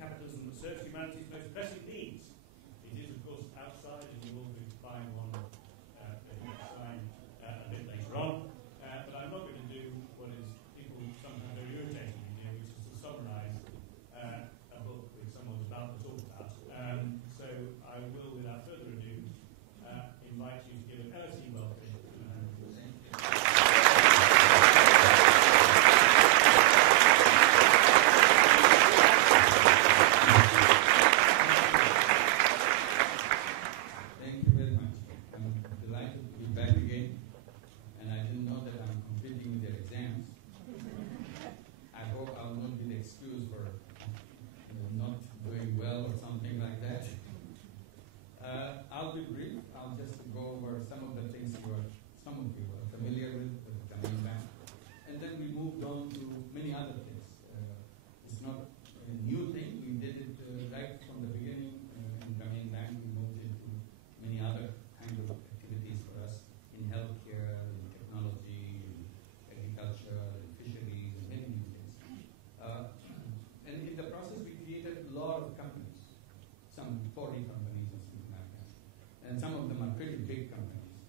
Capitalism that serves humanity's most pressing needs. It is, of course, outside, and you will be buying one sign a bit later on. But I'm not going to do what is people sometimes very irritating me do, which is to summarise a book which someone's about to talk about. So I will, without further ado, invite you to give an early welcome. I'll be brief. I'll just go over some of the things some of you are familiar with the Grameen Bank. And then we moved on to many other things. It's not a new thing. We did it right from the beginning in Grameen Bank. We moved into many other kinds of activities for us in healthcare, in technology, in agriculture, in fisheries, and many new things. And in the process, we created a lot of companies, some 40 companies or something like that. And some of them are pretty big companies,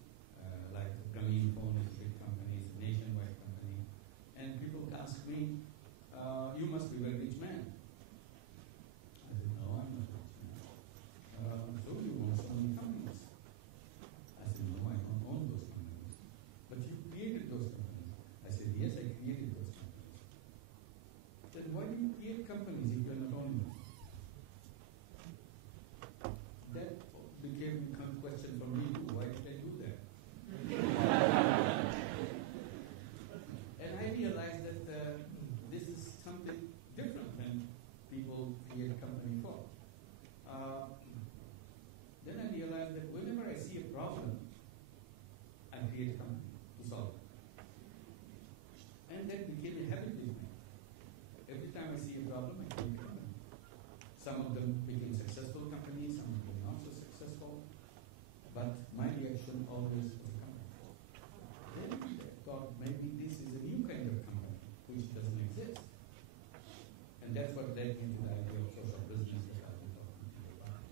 like Grameen Phone is a big company, it's a nationwide company. And people ask me, you must be a very rich man. I said, no, I'm not rich man. So you own so many companies. I said, no, I don't own those companies. But you created those companies. I said, yes, I created those companies. Then why do you create companies if you're not owning them? That became a question for me too. Why did I do that? And I realized that this is something different than people create a company for. Then I realized that whenever I see a problem, I create a company to solve it. And that became a habit with me. Every time I see a problem, I create a company. Some of them became successful companies, some of them not so successful. But my reaction always was a company. Then I thought maybe this is a new kind of company which doesn't exist. And that's what led me to the idea of social business that I've been talking to you about.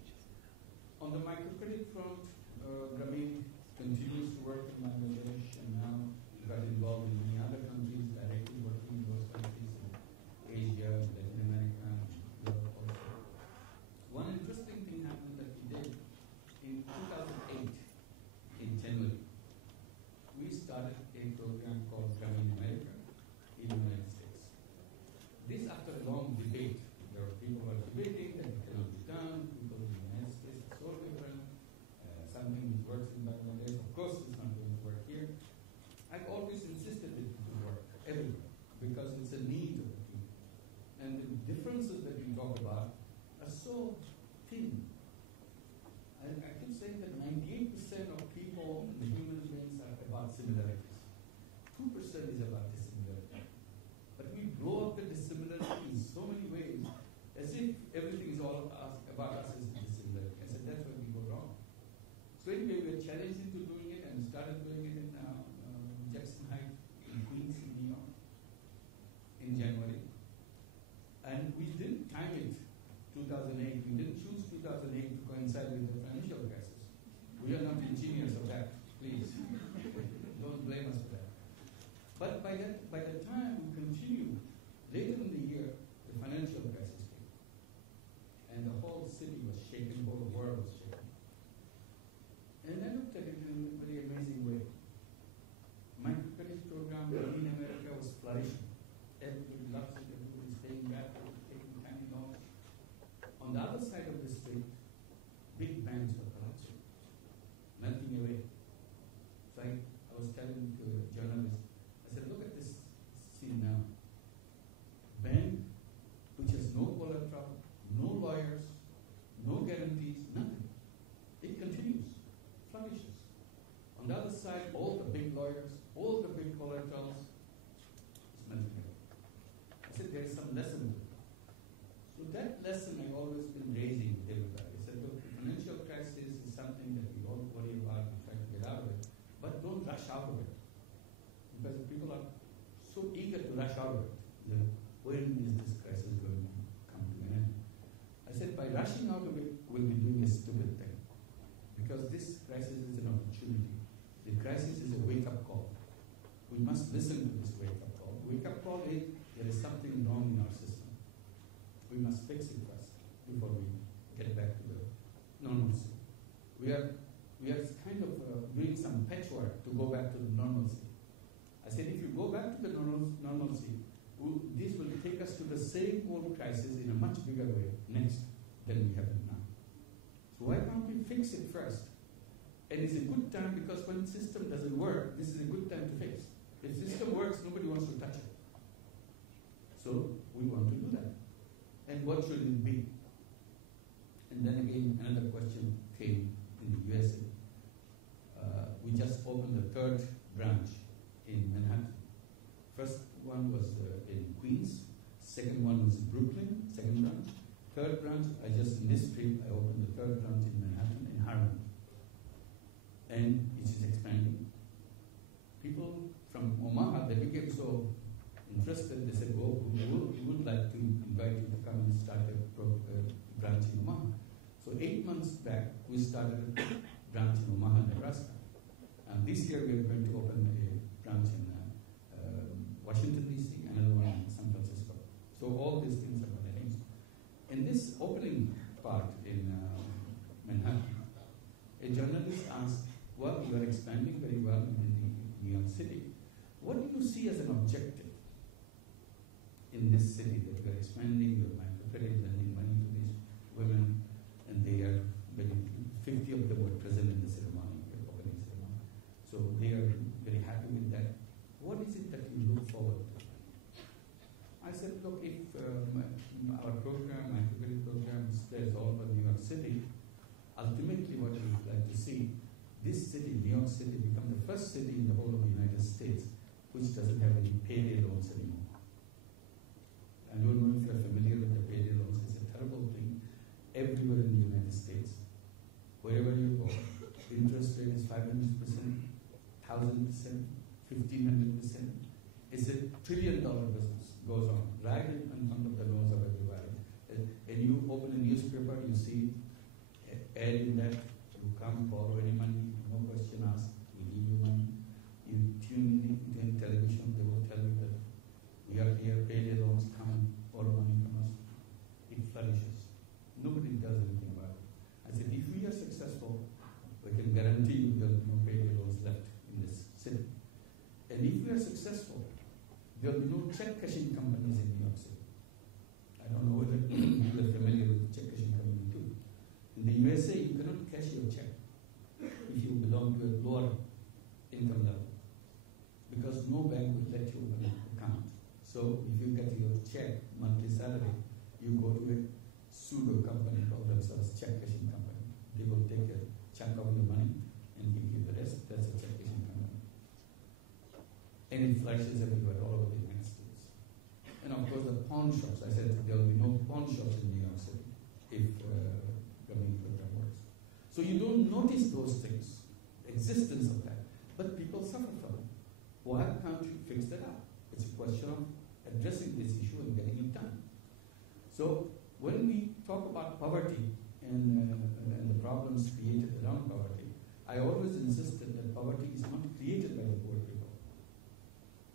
On the microcredit front, Grameen continues to work in Bangladesh, and now got involved in many other countries, directly working in those countries in Asia, Latin America, and Europe also. One interesting thing happened that we did in 2008, in January. We started a program called Grameen America in the United States. This after a long debate. There were people who were debating that it cannot be done, people in the United States are so different, about are so thin. I keep saying that 98% of people in the human beings are about similarities. 2% is about dissimilarity. But we blow up the dissimilarity in so many ways as if everything is all about us is dissimilarity. I said that's where we go wrong. So anyway, we were challenged into doing it and started doing it in Jackson Heights in Queens in New York in January. And we didn't time it 2008. We didn't choose 2008 to coincide with the financial crisis. We are not engineers of that, please. Don't blame us for that. But by the time we continued, later in the year, the financial crisis came. And the whole city was shaken, the whole world was shaken. And I looked at it in a very amazing way. Microcredit program in America was flourishing. Everybody loves it, everybody's paying back, taking tiny loans. On the other side of the street, big banks were collapsing, melting away. So I was telling to a journalist, I said, look at this scene now. Bank which has no collateral, no lawyers, no guarantees, nothing. It continues, flourishes. On the other side, all the big lawyers, all the big collaterals, it's melting away. I said, there is some lesson to it. So that lesson I've always been raising with everybody. I said, look, the financial crisis is something that we all worry about, we try to get out of it, but don't rush out of it. Because people are so eager to rush out of it. When is this crisis going to come to an end? I said, by rushing out of it, we'll be doing a stupid thing. Because this crisis is an opportunity. The crisis is a wake-up call. We must listen to this wake-up call. Wake-up call is there is something wrong in our system. We must fix it first before we get back to the normalcy. We are kind of doing some patchwork to go back to the normalcy. I said, if you go back to the normalcy, this will take us to the same old crisis in a much bigger way next than we have it now. So why can't we fix it first? And it's a good time because when the system doesn't work, this is a good time to fix. If the system works, nobody wants to touch it. So we want to do that. And what should it be? And then again, another question came in the USA. We just opened the third branch in Manhattan. First one was in Queens. Second one was in Brooklyn, second branch. Third branch, in this trip, I opened the third branch in Manhattan, in Harlem. And it is expanding. People from Omaha, they became so interested, they said, oh, we would like to invite you to come and start a branch in Omaha. So 8 months back, we started a branch in Omaha, Nebraska. And this year we are going to open a branch in Washington, D.C., another one in San Francisco. So all these things are happening. In this opening part in Manhattan, a journalist asked, well, you are expanding very well in New York City. What do you see as an objective in this city that you are expanding your microcredit, lending money to these women, and they are 50 of them were present in the ceremony, the opening ceremony. So they are very happy with that. What is it that you look forward to? I said, look, if our program, microcredit program, spreads all over New York City, ultimately what we would like to see, this city, New York City, become the first city in the whole of the United States which doesn't have any payday loans anymore. I don't know if you're familiar with the payday loans. It's a terrible thing everywhere in the United States. Wherever you go, interest rate is 500%, 1,000%, 1,500%. It's a $1 trillion business, goes on, right in front of the nose of everybody. And you open a newspaper, you see ad in that, you come borrow any money, no question asked, we give you money. You tune in television, they will tell you that we are here, payday loans, come and borrow money from us. It flourishes. Nobody does anything about it. I said, if we are successful, we can guarantee you there will be no payday loans left in this city. And if we are successful, there will be no check cashing companies in New York City. I don't know whether you are familiar with check cashing company too. In the USA, you cannot cash your check if you belong to a lower income level, because no bank will let you open an account. So if you get your check, monthly salary, you go to a pseudo company called themselves check cashing company. They will take a chunk of your money and give you the rest. That's a check cashing company. And it flashes everywhere, all over the United States. And of course, the pawn shops. I said there will be no pawn shops in New York City if government program works. So you don't notice those things, the existence of that, but people suffer from it. Why can't you fix that up? It's a question of addressing this issue and getting it done. So when we talk about poverty and the problems created around poverty, I always insisted that poverty is not created by the poor people.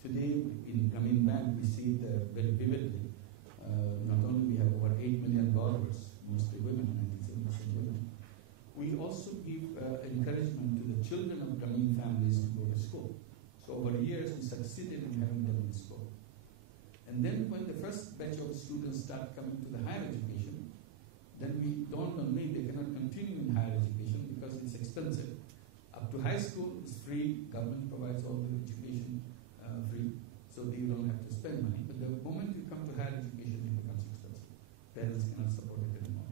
Today, in Grameen Bank, we see it very vividly. Not only we have over 8 million borrowers, mostly women, 97% women, we also give encouragement to the children of Grameen families to go to school. So over years, we succeeded in having them in school. And then when the first batch of students start coming to the higher education, then we dawned on me they cannot continue in higher education because it's expensive. Up to high school is free, government provides all the education free, so they don't have to spend money. But the moment you come to higher education, it becomes expensive. Parents cannot support it anymore.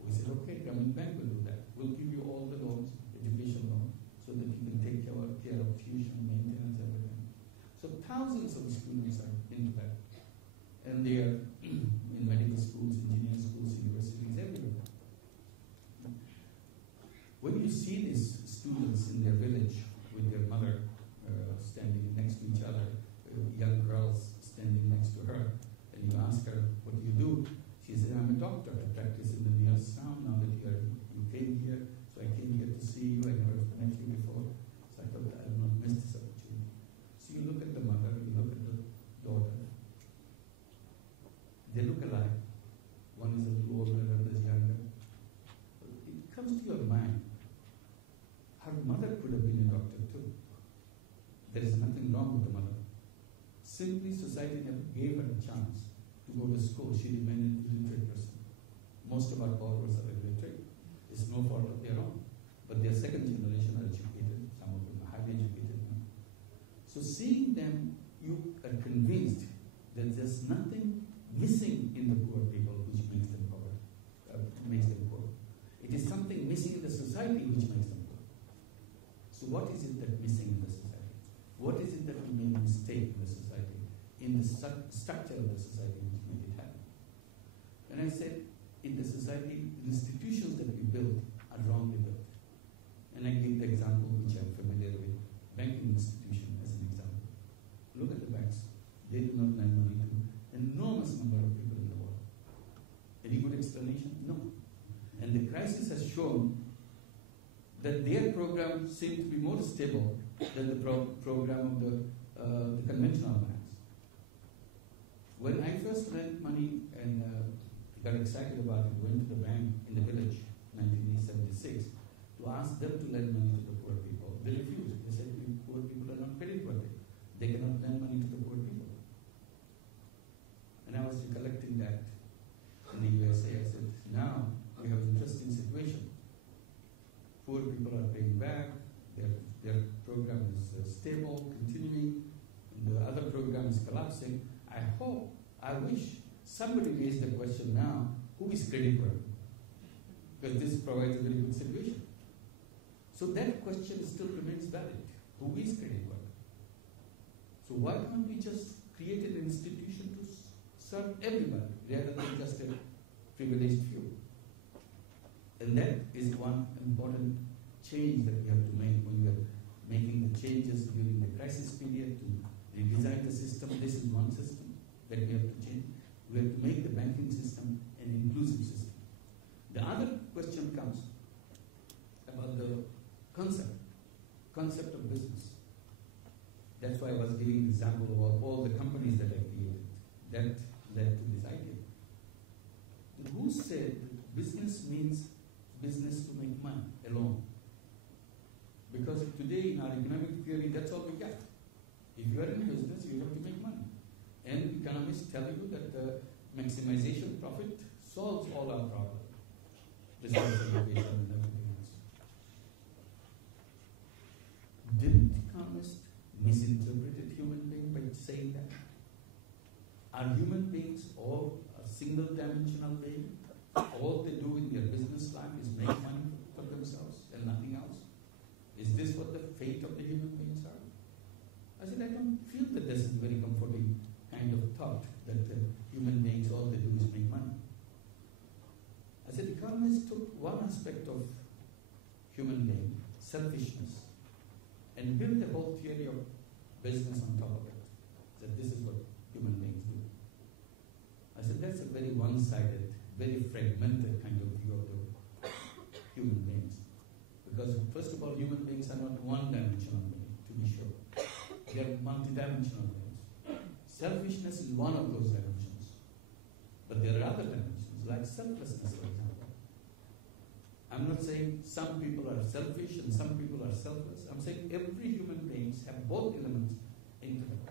We said, okay, Grameen Bank will do that. We'll give you all the loans, education loans, so that you can take care of tuition, maintenance, everything. So thousands of students are into that. And they are in medical schools, engineering schools, universities, everywhere. When you see these students in their village with their mother standing next to each other, young girls standing next to her, and you ask her, what do you do? She said, I'm a doctor. I practice in the nearest town. Now that you came here, so I came here to see you. I never met you before. So I thought I will not miss this opportunity. So you look at the mother, you look at the daughter. They look alike. One is a little older, the other is younger. It comes to your mind. Her mother could have been a doctor too. There is nothing wrong with the mother. Simply, society never gave her a chance to go to school. She remained an illiterate person. Most of our borrowers are illiterate. It's no fault of their own. But their second generation are educated. Some of them are highly educated now. So seeing them, you are convinced that there's nothing missing in the poor people which makes them poor. It is something missing in the society which makes them poor. So what is it that missing in the society? What is it that we made a mistake in the society, in the structure of the society which made it happen? And I said, in the society, the institutions that we build are wrongly built. And I gave the example which I'm familiar with, banking institution as an example. Look at the banks. They do not lend money to an enormous number of people in the world. Any good explanation? No. And the crisis has shown that their program seemed to be more stable than the program of the conventional banks. When I first lent money and got excited about it, went to the bank in the village, 1976, to ask them to lend money to the poor people, they refused. They said, poor people are not creditworthy. They cannot lend money to the poor people. And I was recollecting that in the USA. I said, now we have an interesting situation. Poor people are paying back, their program is stable, continuing, and the other program is collapsing. I wish somebody raised the question now, who is creditworthy? Because this provides a very good situation. So that question still remains valid. Who is creditworthy? So why can't we just create an institution to serve everybody rather than just a privileged few? And that is one important change that we have to make when we are making the changes during the crisis period to redesign the system. This is one system that we have to change. We have to make the banking system an inclusive system. The other question comes about the concept of business. That's why I was giving the example of all the companies that I created. That led to this idea. Who said that business means business to make money alone? Because today in our economic theory, that's all we get. If you are in business, you have to make money. And economists tell you that maximization profit solves all our problems. Resource allocation and everything else. Didn't economists misinterpret human being by saying that? Are human beings all a single-dimensional being? all they do in their business life is make money for themselves and nothing else? Is this what the fate of the human beings are? I said, I don't feel that this is a very comforting kind of thought that human beings, all they do is make money. I said, economists took one aspect of human being, selfishness, and built a whole theory of business on top of it. That this is what human beings do. I said, that's a very one-sided, very fragmented kind of view of the human beings. Because first of all, human beings are not one-dimensional beings, to be sure. They are multidimensional beings. Selfishness is one of those dimensions. But there are other dimensions, like selflessness, for example. I'm not saying some people are selfish and some people are selfless. I'm saying every human being have both elements into them,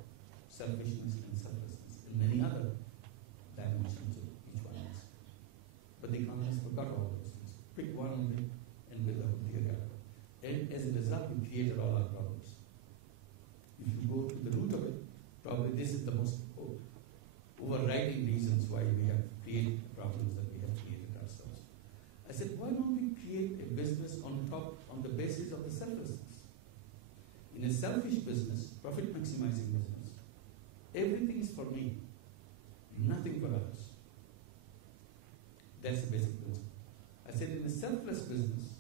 selfishness and selflessness, and many other dimensions of each one else. But the economists forgot all those things. Pick one only and build a whole theory out of it. And as a result, we created all our problems. If you go to the root of it, probably this is the most overriding reasons why we have created problems that we have created ourselves. I said, why don't we create a business on the basis of the selflessness? In a selfish business, profit maximizing business, everything is for me, nothing for others. That's the basic principle. I said, in a selfless business,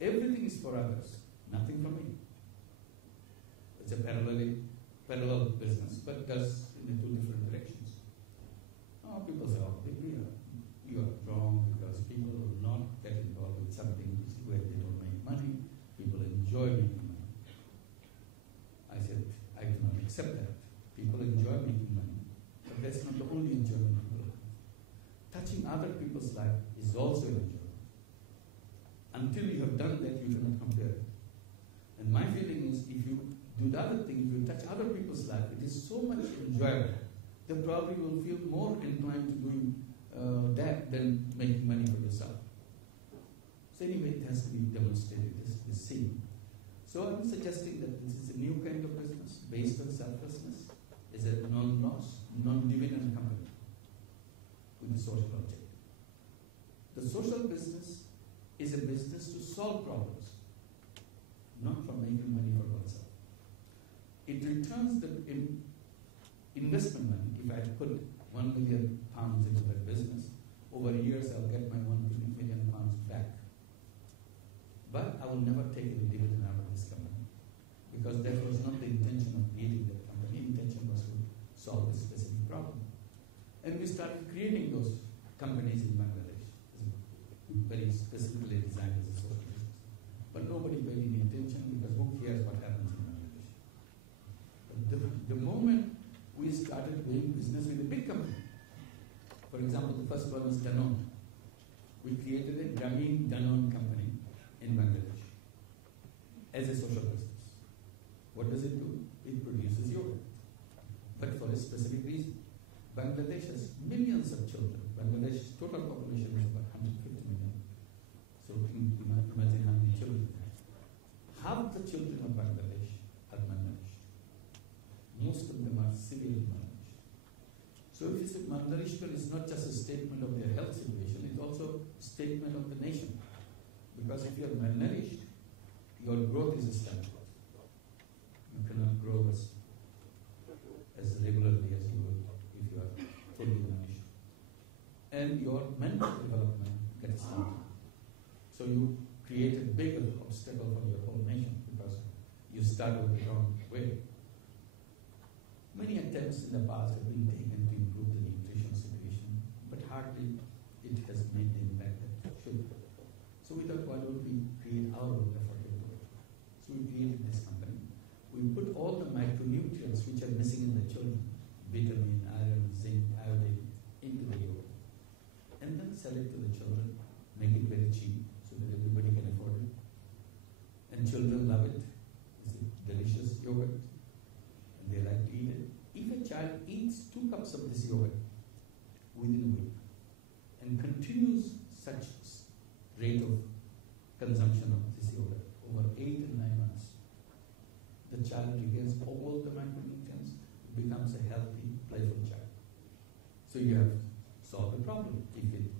everything is for others, nothing for me. It's a parallel business, but goes in the two different directions. Oh, people say, oh, you are wrong because people will not get involved with something where they don't make money. People enjoy making money. I said, I do not accept that. People enjoy making money, but that's not the only enjoyment people have. Touching other people's life is also an enjoyment. Until you have done that, you cannot compare it. And my feeling is, if you do the other thing, if you touch other people's life, it is so much enjoyable. They probably will feel more inclined to doing that than making money for yourself. So anyway, it has to be demonstrated, it has to be seen. So I'm suggesting that this is a new kind of business based on selflessness. It's a non-loss, non-dividend company with a social objective. The social business is a business to solve problems, not for making money for oneself. It returns the investment money. If I put £1 million into that business, over years I'll get my £1 million back. But I will never take any dividend out of this company, because that was not the intention of creating that company. The intention was to solve a specific problem. And we started creating those companies in Bangladesh, very specifically designed as a social business. But nobody paid any attention, because who cares what happens in Bangladesh? But the moment we started doing business with a big company, for example, the first one was Danone. We created a Grameen Danone company in Bangladesh as a social business. What does it do? It produces yogurt, but for a specific reason. Bangladesh has millions of children. Bangladesh's total population is about 150 million. So you can imagine how many children it has. Half the children of Bangladesh are malnourished. Most of them are severely malnourished. So if you say malnourishment is not just a statement of their health situation, it's also a statement of the nation. Because if you are malnourished, your growth is stunted. You cannot grow as regularly as you would if you are fully nourished. And your mental development gets stunted. So you create a bigger obstacle for your whole nation, because you start with the wrong way. Many attempts in the past have been taken to improve the nutrition situation, but hardly it has made the impact that it should. So we thought, why don't we create our own effort into it? So we created this company. We put all the micronutrients which are missing in the children, vitamin, iron, zinc, iodine, into the yogurt. And then sell it to the children, make it very cheap so that everybody can afford it. And children love it. It's a delicious yogurt. And they like to eat it. If a child eats 2 cups of this yogurt within a week and continues such rate of consumption of this yogurt over 8 and 9 months, the child regains all the micronutrients, becomes a healthy, playful child. So you have solved the problem. If it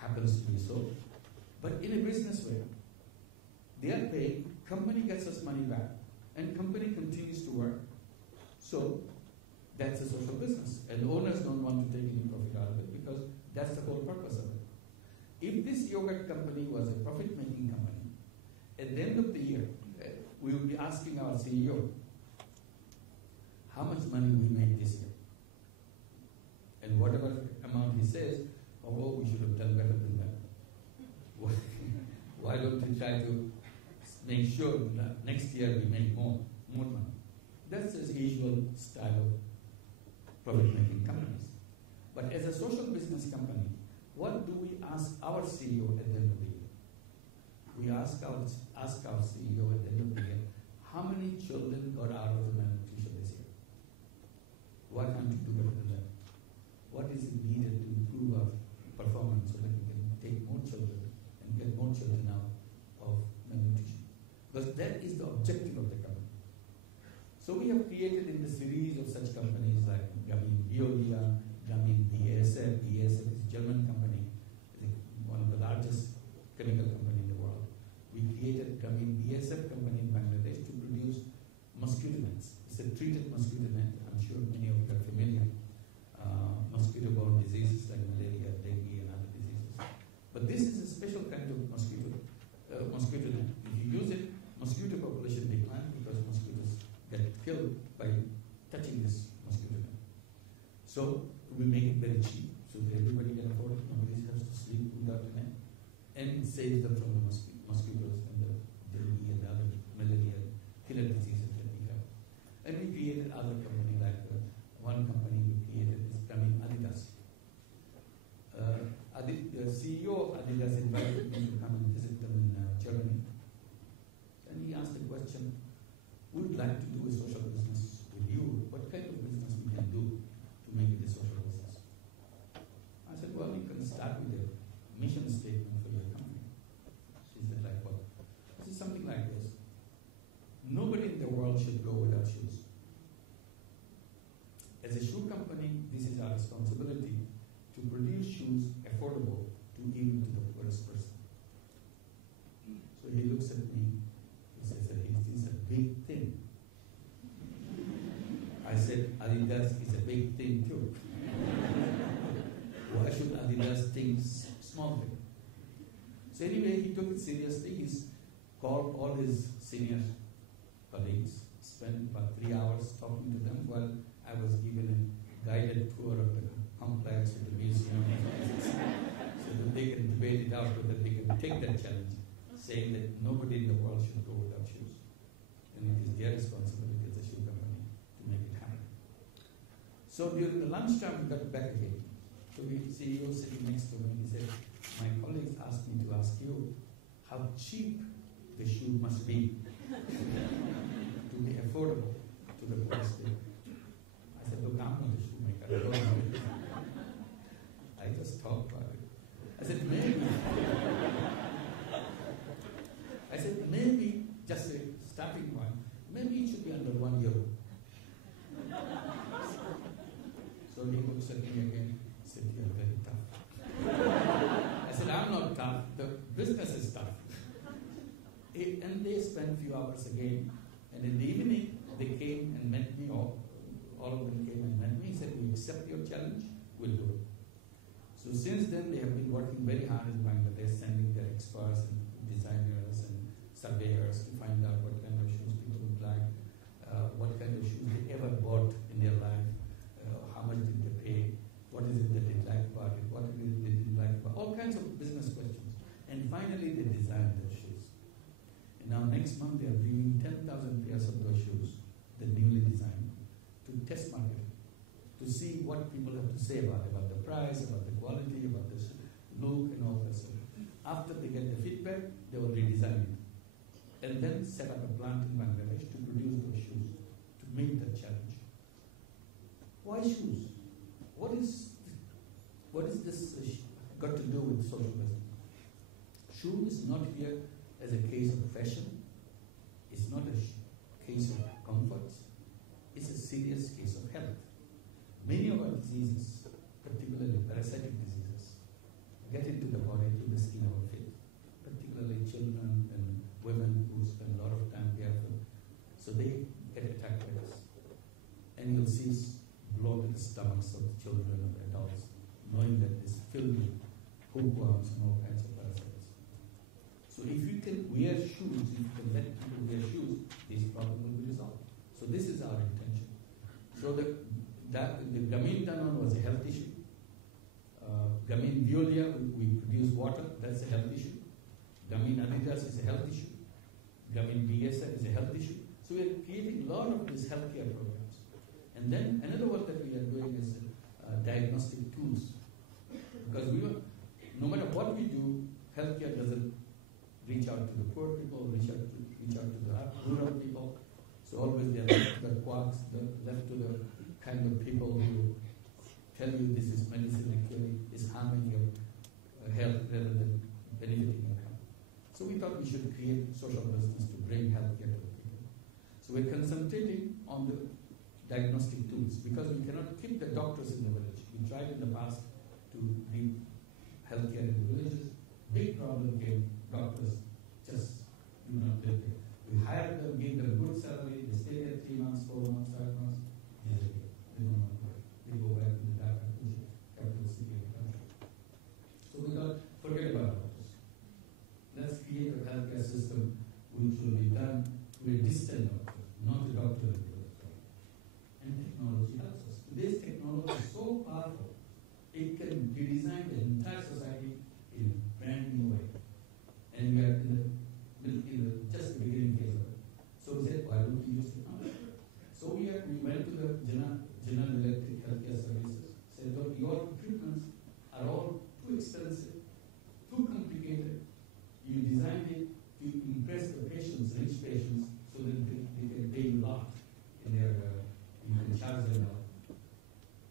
happens to be so. But in a business way, they are paying, company gets us money back, and company continues to work. So that's a social business. And owners don't want to take any profit out of it because that's the whole purpose of it. If this yogurt company was a profit-making company, at the end of the year, we would be asking our CEO, how much money we made this year? And whatever amount he says, oh, we should have done better than that. Why don't we try to make sure that next year we make more money? That's the usual style of profit-making companies. But as a social business company, what do we ask our CEO at the end of the year? We ask our CEO at the end of the year, how many children got out of the malnutrition this year? Why can't we do better than that? What is needed to improve our performance so that we can take more children and get more children out of malnutrition? Because that is the objective of the company. So we have created in the series of such companies like Gamin Veolia, Gamin BASF. BASF is a German company, one of the largest chemical company in the world. We created Gamin BASF company in Bangladesh to produce mosquito nets. It's a treated mosquito net. I'm sure many of you are familiar. Mosquito-borne diseases like malaria, dengue, and other diseases. But this is a special kind of mosquito net. If you use it, mosquito population declines because mosquitoes get killed by touching this mosquito net. So we make it very cheap so that everybody can afford it. Nobody has to sleep without a net. And it saves them from the mosquitoes and the dengue and the other malaria, killer diseases that we have. And we created other company like one company we created is Gamin Adidas. The CEO of Adidas invited me to come and visit them in Germany. And he asked the question, we'd like to do a social business with you. What kind of business we can do to make it a social business? I said, well, you can start with a mission statement for your company. She said, like what? I said, something like this. Nobody in the world should go without shoes. As a shoe company, this is our responsibility to produce shoes affordable to even to the poorest person. So he looks at me, he says, it is a big thing. I said, Adidas is a big thing too. Why should Adidas think small thing? So anyway, he took it seriously. He called all his senior colleagues, spent about 3 hours talking to them while I was given a guided tour of the complex of the museum so that they can debate it out, so that they can take that challenge, saying that nobody in the world should go without shoes. And it is their responsibility as a shoe company to make it happen. So during the lunchtime, we got back again. So the CEO sitting next to me, he said, my colleagues asked me to ask you how cheap the shoe must be to be affordable to the poorest people. I said, look, I'm not a shoemaker. I don't know. I just talk about it. I said, maybe, just a starting one, maybe it should be under €1. So he looks at me again, said, you're very tough. I said, I'm not tough, the business is tough. And they spent a few hours again, and in the evening, they came and met me, all of them came and met me, said, we accept your challenge, we'll do it. So since then, they have been working very hard in Bangladesh, sending their experts and designers and surveyors to find out what kind of shoes people would like, what kind of shoes they ever bought in their life, how much did they pay, what is it that they like about it, what is it they didn't like about it, all kinds of business questions. And finally, they designed their shoes. And now next month, they are bringing 10,000 pairs of those shoes, the newly designed, to test market, to see what people have to say about the price, about the quality, about the look, and all that stuff. After they get the feedback, they will redesign it. And then set up a plant in Bangladesh to produce those shoes, to meet that challenge. Why shoes? What is this got to do with social business? Shoe is not here as a case of fashion. It's not a case of comforts. It's a serious case of health. Many of our diseases, particularly parasitic diseases, get into the body filled with hookworms and all kinds of parasites. So if you can wear shoes, if you can let people wear shoes, this problem will be resolved. So this is our intention. So the gamine danone was a health issue. Gamine violia, we produce water, that's a health issue. Gamine anidas is a health issue. Gamine BSA is a health issue. So we are creating a lot of these healthcare programs. And then another work that we are doing is diagnostic tools. Because no matter what we do, healthcare doesn't reach out to the poor people, reach out to the rural people. So always they are left to the quacks, left to the kind of people who tell you this is medicine actually is harming your health rather than benefiting your health. So we thought we should create social business to bring healthcare to the people. So we're concentrating on the diagnostic tools because we cannot keep the doctors in the village. We tried in the past to bring healthcare in the villages. Big problem came, doctors just do not live there. We hired them, gave them good salary, they stay there 3 months, 4 months, 5 months, they don't want to work. They go back to the capital city of the country. So we thought, forget about doctors. Let's create a healthcare system which will be done to a distant doctor, not a doctor in the village. And technology helps us. Today's technology is so powerful, it can redesign the entire society in a brand new way. And we are just the beginning phase of it. So we said, why don't we use technology? So we went to the General Electric Healthcare Services, said, look, your treatments are all too expensive, too complicated. You designed it to impress the patients, rich patients, so that they can pay you a lot in their, you can charge them a lot.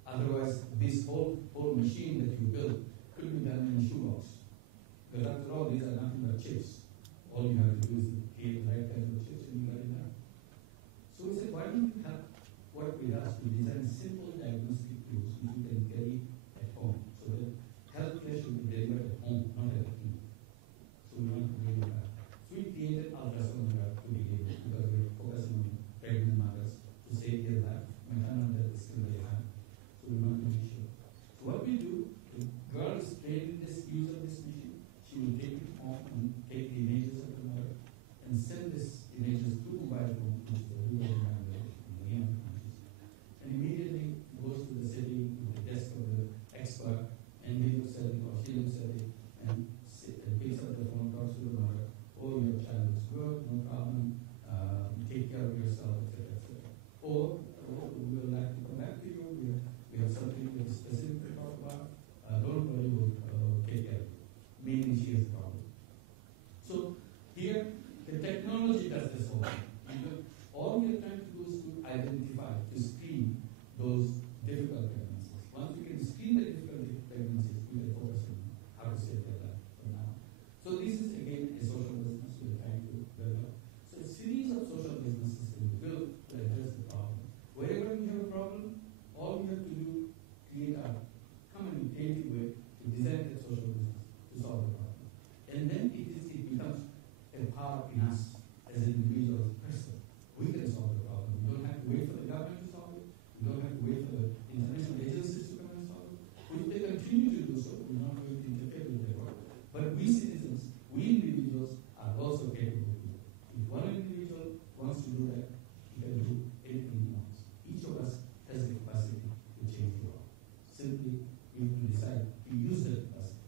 Otherwise, this whole machine that you built could be done in a shoebox. Because after all, these are nothing but chips. All you have to do is create the right kind of chips and you got it done. So we said, why don't you have work with us to design simple diagnostic tools which you can carry at home so that healthcare should be delivered at home, not at the clinic. So we want to bring it back. So we created ultrasonograph to begin with because we were focusing on pregnant mothers to save their life. Maternal death is still very high. So we want to make sure. So what we do, the girl is trained in this use of this machine. She will take it home and take the images of the mother and send these images to mobile phone, which is the rural language in the young countries. And immediately goes to the city with the desk of the expert, and he looks at it or she looks at it and picks up the phone, talks to the mother. Oh, your child is good, no problem. Take care of yourself, etc., etc. Or we would like to come back to you. We have something very specific to talk about. Don't worry, we'll take care of you. Meaning she has a problem. So here, the technology does this whole thing. All we are trying to do is to identify, to screen those difficult pregnancies. Once we can screen the difficult pregnancies, we can focus on how to save their life from now. So this is again a social business we are trying to develop. So a series of social businesses will be built to address the problem. Wherever we have a problem, all we have to do, create a common creative way to design that social business to solve the problem. And then it becomes a power in us as an individual person. We can solve the problem. We don't have to wait for the government to solve it. We don't have to wait for the international agencies to come and solve it. If they continue to do so, we're not going to interfere with their work. But we citizens, we individuals are also capable of doing it. If one individual wants to do that, he can do anything he wants. Each of us has the capacity to change the world. Simply, we have to decide to use that capacity.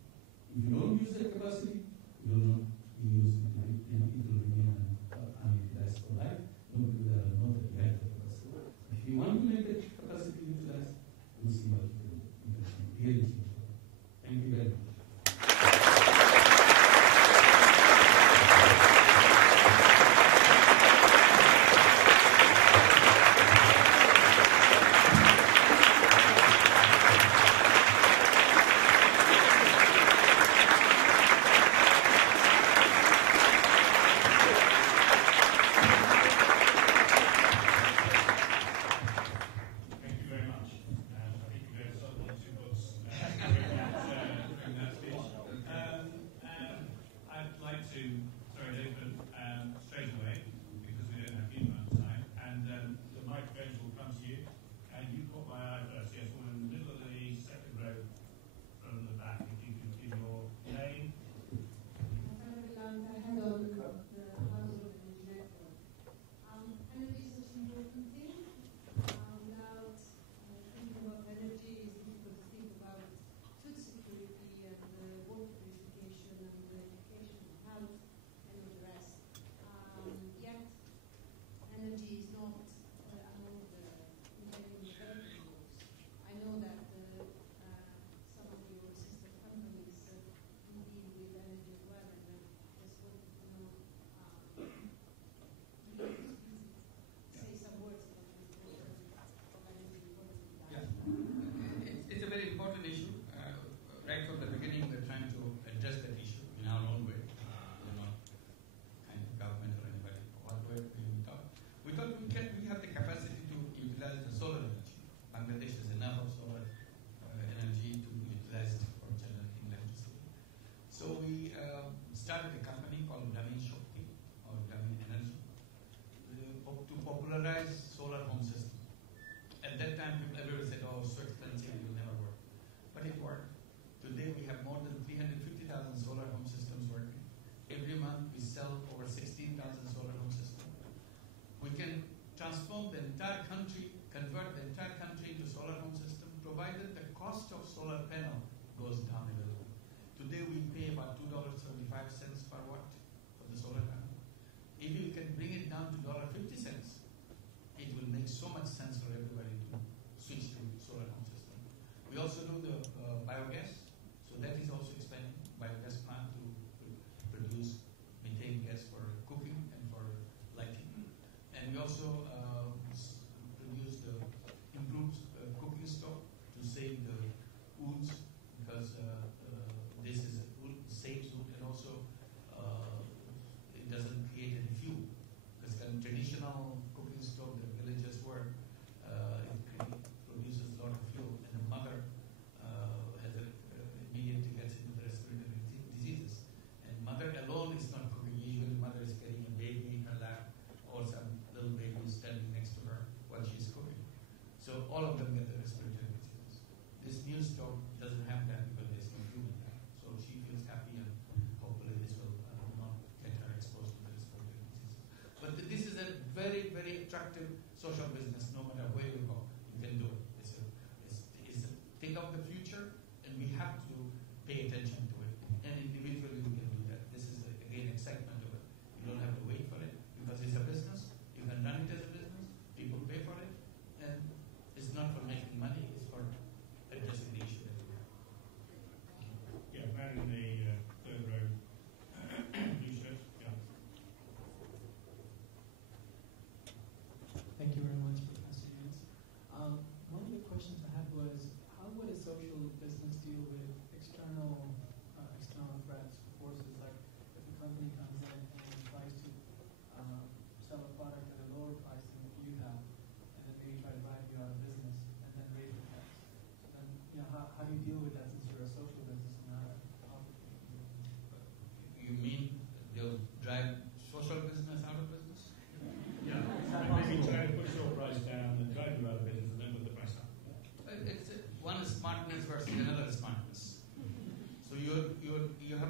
If you don't use that capacity, you will not be used. It will remain unutilized for life. Nobody will ever know that you have the capacity. If you want to make that capacity utilized, we'll see what you can do. You can really change the world. Thank you very much. Thank you very much. I think you read one or two books.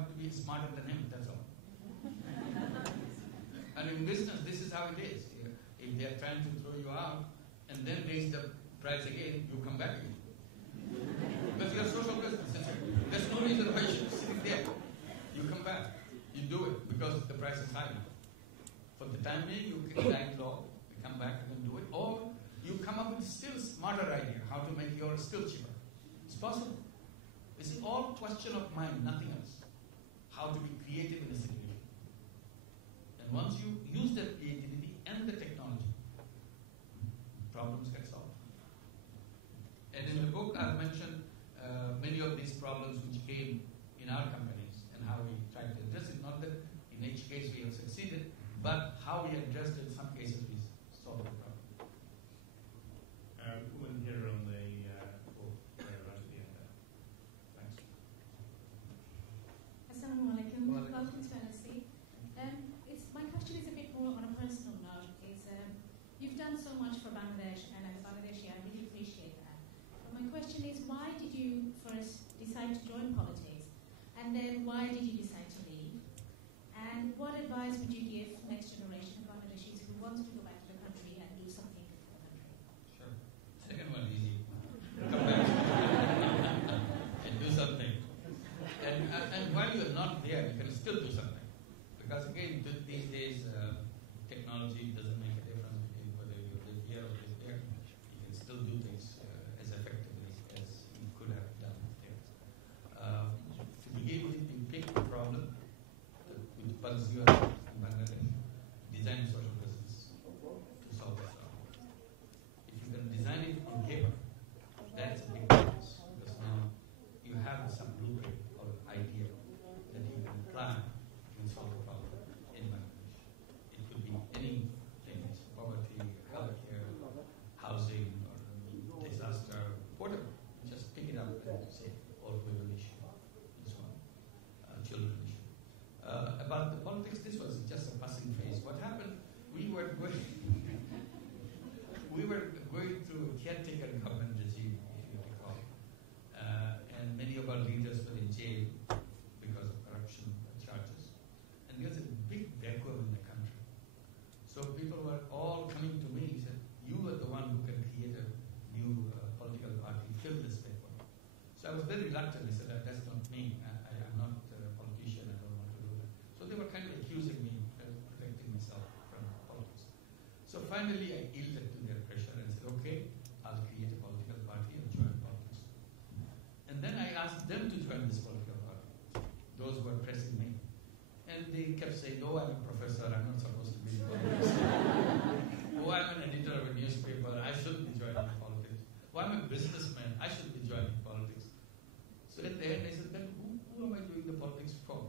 have to be smarter than him, that's all. And in business, this is how it is. If they are trying to throw you out and then raise the price again, you come back again. Because you're a social business. There's no reason why you should be sitting there. You come back. You do it because the price is high now. For the time being, you can lag low, you come back and do it. Or you come up with still smarter idea how to make yours still cheaper. It's possible. This is all question of mind, nothing else. How to be creative in a situation. And once you use that creativity and the technology, problems get solved. And in the book, I've mentioned many of these problems which came in our companies and how we tried to address it. Not that in each case we have succeeded, but how we addressed it. In some cases, we solved the problem. Woman here on the right at the end there. Thanks. Assalamu alaikum. Welcome to NSC. My question is a bit more on a personal note. You've done so much for Bangladesh, and as a Bangladeshi, I really appreciate that. But my question is, why did you first decide to join politics? And then why did you decide to leave? And what advice would you give next generation of Bangladeshis who want to go back to the country and do something for the country? Sure. Second one easy. Come back and do something. And while you're not there, you can still do something. Because again, these days, technology doesn't make a difference between whether you live here or live there. You can still do things as effectively as you could have done there. To begin with, you pick the problem which bugs you in Bangladesh. Design social business to solve the problem. If you can design it on paper, that's a big difference. Because now you have some blueprint or idea that you can plan and solve the problem in Bangladesh. It could be anything, poverty, healthcare, housing, or disaster, whatever. Just pick it up and say, or women issue, and so on, children issue. About the politics, this was just a passing phase. What happened? We were going through a caretaker government regime, if you recall, and many of our leaders were in jail because of corruption charges. And there's a big vacuum in the country. So people were all coming to me and said, you are the one who can create a new political party, fill this vacuum. So I was very reluctant. I said, that's not me. I'm not a politician. I don't want to do that. So they were kind of accusing me of protecting myself from politics. So finally I yielded to their pressure and said, okay, I'll create a political party and join politics. And then I asked them to join this political party, those who were pressing me. And they kept saying, oh, I'm a professor, I'm not supposed to be in politics. Oh, I'm an editor of a newspaper, I shouldn't be joining politics. Oh, I'm a businessman, I should be joining politics. So at the end I said, then who am I doing the politics for?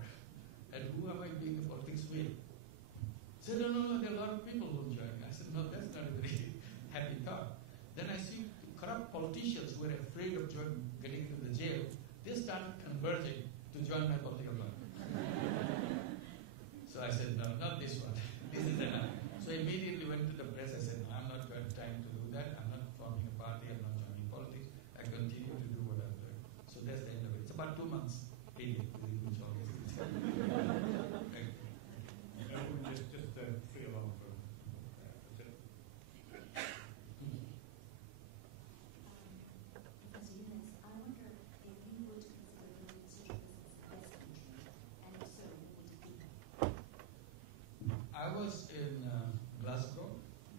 And who am I doing the politics with? They said, no, there are a lot of people who will join. I said, no, that's not a very happy thought. Then I see corrupt politicians who were afraid of getting into the jail, they started converging to join my political party. So I said, no, not this one. This is enough. So I immediately went to the press. I said, no, I'm not got time to do that. I'm not forming a party. I'm not joining politics. I continue to do what I'm doing. So that's the end of it. It's about 2 months. Period. Just free along from Professor Yunus, I wonder if you would consider building social business in this country, and if so, what would it be? I was in Glasgow.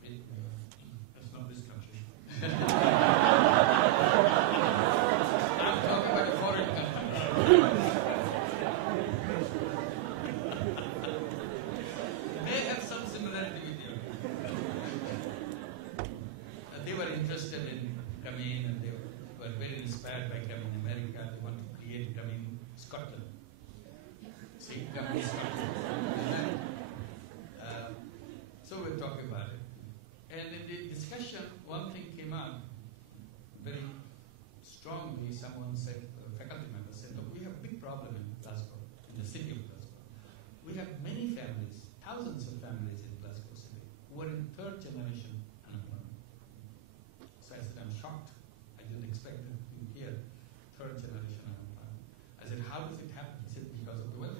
That's not this country. I'm talking about a foreign country. They have some similarity with you. They were interested in coming, and they were very inspired by coming in America. They want to create coming Scotland. See, coming Scotland. So we're talking about it. And in the discussion, one thing came out very strongly. Someone said, a faculty member said, look, we have a big problem in Glasgow, in the city of Glasgow. We have many families, thousands of families in Glasgow City, who are in third generation unemployment. So I said, I'm shocked. I didn't expect to hear third generation unemployment. I said, how does it happen? He said, because of the weather.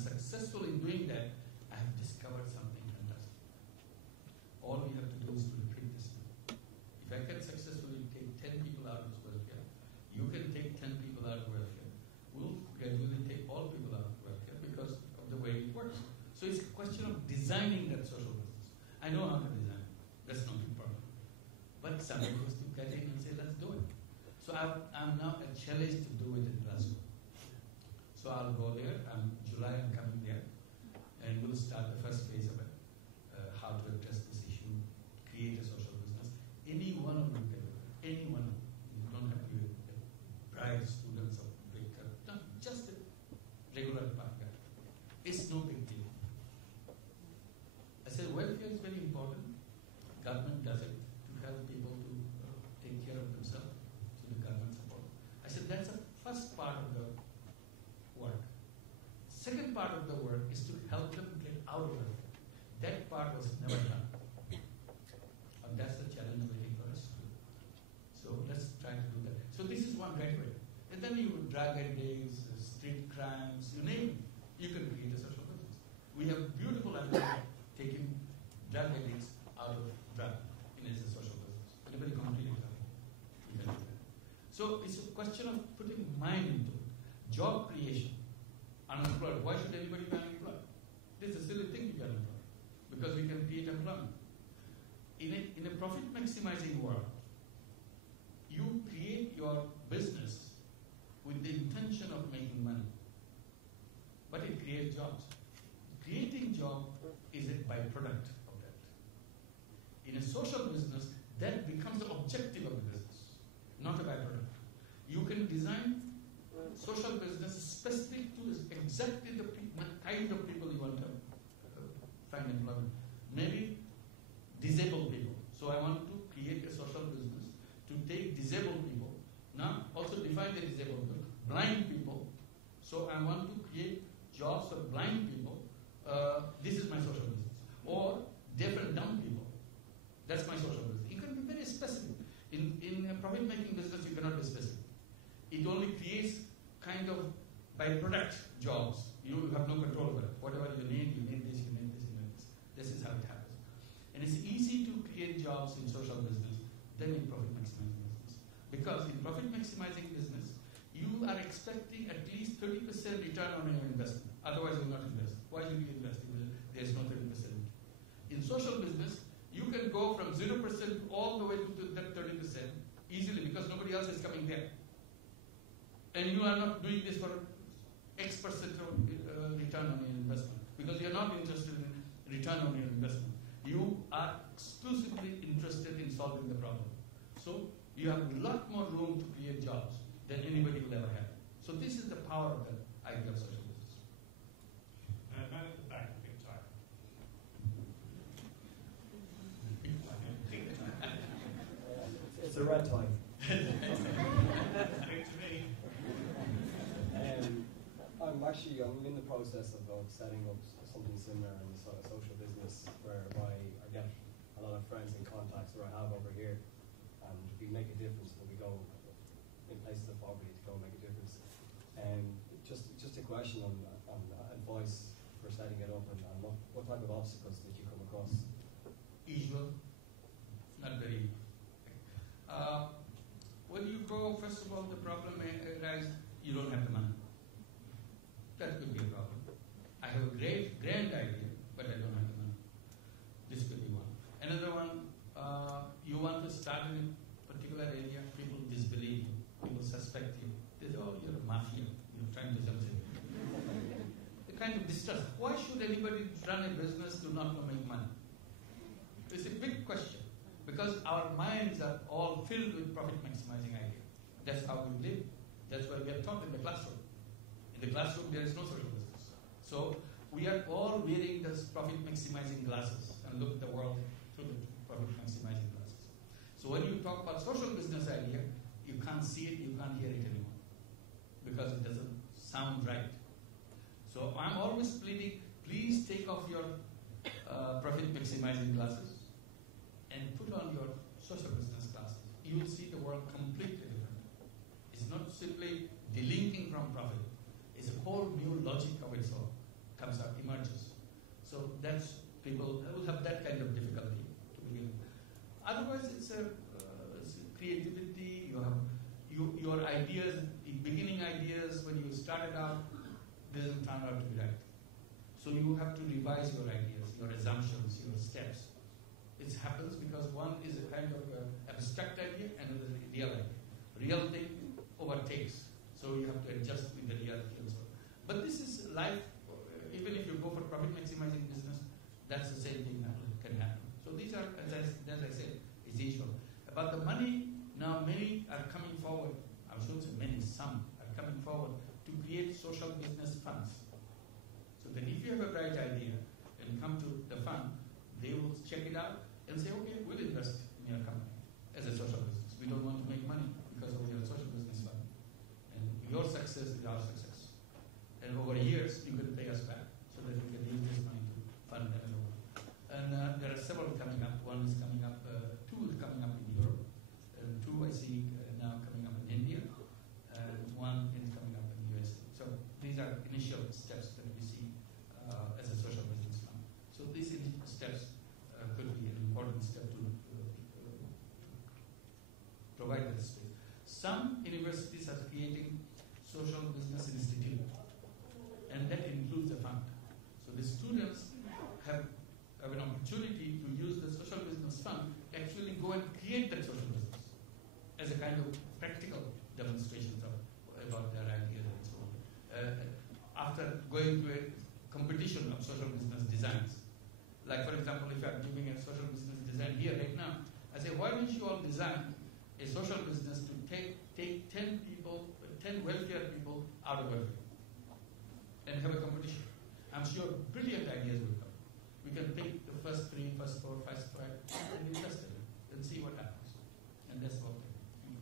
successful in doing that, I have discovered something fantastic. All we have to do is to repeat this. If I can successfully take 10 people out of welfare, you can take 10 people out of welfare. We'll gradually take all people out of welfare because of the way it works. So it's a question of designing that social business. I know how to design it. That's not the problem. But somebody has to get in and say, let's do it. So I'm now challenged to do it in Glasgow. So I'll go there. July I'm coming there. And we'll start the first phase of it. How to address this issue, create a social business. Any one of you can do it. Any one of you. You don't have to be bright students of big no, just a regular partner. It's no big deal. I said welfare is very important. Government does it to help people to take care of themselves. So the government support. I said that's the first part of the work. Second part of the work is to help them get out of it. That part was never done. And that's the challenge waiting for us to do. So let's try to do that. So this is one great way. And then you drug addicts, street crimes, you name it. You can create a social business. We have beautiful ideas of taking drug addicts out of drug in as a social business. Anybody complete it? We can do that. So it's a question of putting mind into it. Job creation. Unemployed. Why should anybody be unemployed? This is a silly thing to be unemployed. Because we can create employment. In a profit maximizing world, you create your business with the intention of making money. But it creates jobs. Creating jobs is a byproduct of that. In a social business, that becomes the objective of the business, not a byproduct. You can design social business specific to exactly the kind of people you want to find employment. Maybe disabled people. So I want to create a social business to take disabled people. Now, also define the disabled people. Blind people. So I want to create jobs for blind people. This is my social business. Or deaf and dumb people. That's my social business. You can be very specific. In a profit-making business, you cannot be specific. It only creates kind of byproduct jobs. You have no control over it. Whatever you need this, you need this, you need this. This is how it happens. And it's easy to create jobs in social business than in profit maximizing business. Because in profit maximizing business, you are expecting at least 30% return on your investment. Otherwise, you will not invest. Why should you invest if there is no 30%? In social business, you can go from 0% all the way to that 30% easily because nobody else is coming there. And you are not doing this for X percent of return on your investment because you are not interested in return on your investment. You are exclusively interested in solving the problem. So you have a lot more room to create jobs than anybody will ever have. So this is the power of the idea of social business. Man at the back, big time. It's a red time. Big to me. I'm in the process of setting up something similar in the sort of social business whereby I get a lot of friends and contacts that I have over here and we make a difference when we go in places of poverty to go make a difference. Just a question on advice for setting it up and what type of obstacles did you come across? Usual, not very. When you go, first of all, the problem arises, you don't have the money. That could be a problem. I have a grand idea, but I don't have the money. This could be one. Another one, you want to start in a particular area, people disbelieve you, people suspect you. They say, oh, you're a mafia, you're trying to something. The kind of distrust. Why should anybody run a business to not make money? It's a big question. Because our minds are all filled with profit maximizing ideas. That's how we live. That's why we are taught in the classroom. In the classroom, there is no social business. So we are all wearing those profit maximizing glasses and look at the world through the profit maximizing glasses. So when you talk about social business idea, you can't see it, you can't hear it anymore. Because it doesn't sound right. So I'm always pleading, please take off your profit maximizing glasses and put on your social business glasses. You will see the world completely different. It's not simply delinking from profit. It's a whole new logic of its own, comes out, emerges. So that's people will have that kind of difficulty to begin with. Otherwise, it's creativity. You have your ideas, the beginning ideas when you started out, doesn't turn out to be right. So you have to revise your ideas, your assumptions, your steps. It happens because one is a kind of abstract idea and another is a real idea. Real thing overtakes, so you have to adjust with the reality and so on. But this is life. Even if you go for profit maximizing business, that's the same thing that can happen. So these are, as I said, is usual. About the money, now many are coming forward. I shouldn't say many, some are coming forward to create social business funds. So that if you have a bright idea and come to the fund, they will check it out and say, okay, we'll invest in your company as a social business. We don't want to make money because of your social business fund. And your success is our success. And over years, you can pay us back so that we can use this money to fund another one. And there are several coming up. One is coming up, two is coming up in Europe, and two I see now coming up in India, and one is coming up in the US. So these are initial steps that we see as a social business fund. So these steps could be an important step to provide that space. Some universities are creating social business institute, and that includes a fund. So the students have an opportunity to use the social business fund to actually go and create that social business as a kind of practical demonstrations about their ideas and so on. After going to a competition of social business designs, like for example, if I'm giving a social business design here right now, I say, why don't you all design a social business to take 10 wealthier people out of welfare and have a competition. I'm sure brilliant ideas will come. We can pick the first 3, first 4, first 5 and invest in it and see what happens. And that's what we do.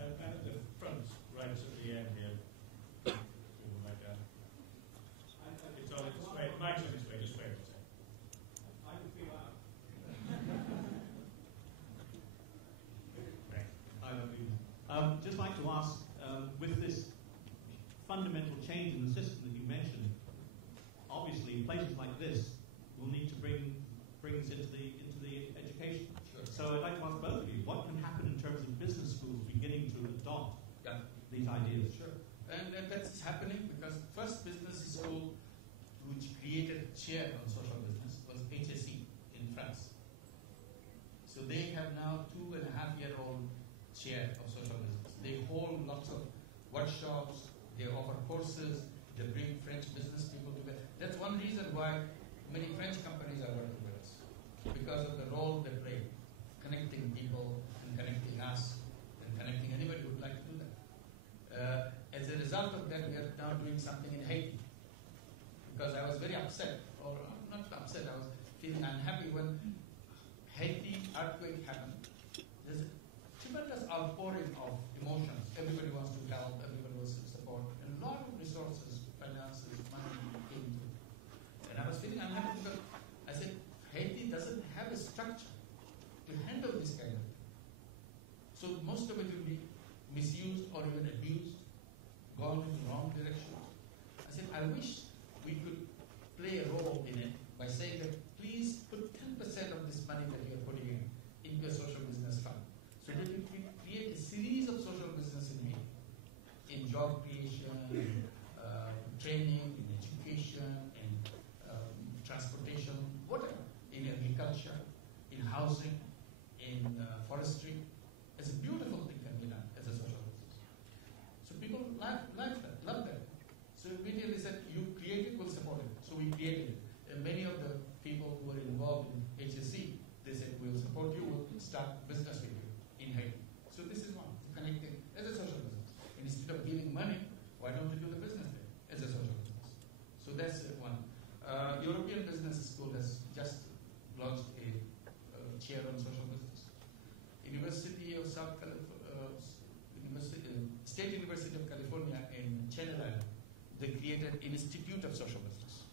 And at the front, right at the end here, it's on its way. Mike's on its way, just wait a second. I can feel that. Just like to ask, with this fundamental change in the system that you mentioned, obviously places like this will need to bring us into the education. Sure. So I'd like to ask both of you, what can happen in terms of business schools beginning to adopt these ideas? Sure. And that's happening because first business school which created chair on social business was HSE in France. So they have now 2.5-year-old chair of social business. They hold lots of workshops, they offer courses, they bring French business people together. That's one reason why many French companies are working with us, because of the role they play, connecting people and connecting us and connecting anybody who would like to do that. As a result of that, we are now doing something in Haiti, because I was very upset, or not upset, I was feeling unhappy when Haiti earthquake happened. There's a tremendous outpouring of emotions. Everybody wants to help, everybody wants to support, and a lot of resources, finances, money came through. And I was feeling unhappy because I said, Haiti doesn't have a structure to handle this kind of thing. So most of it will be misused or even abused, gone in the wrong direction. I said, I wish we could play a role in it by saying that please put 10% of this money that you are putting in into a social business fund, so that you can create a series of social business in Haiti, in job creation, training, in education, in transportation, whatever, in agriculture, in housing, in forestry. It's a beautiful thing can be done as a social business. So people like that, love that. So immediately said, you create it, we'll support it. So we created it. And many of the people who were involved in HSC, they said, we'll support you, we'll start business with you in Haiti. So this is one, connecting as a social business. And instead of giving money, why don't you do the business there as a social business? So that's one. European Business School has just launched a chair on social business. University of State University of California in Channel Island, they created an Institute of Social Business.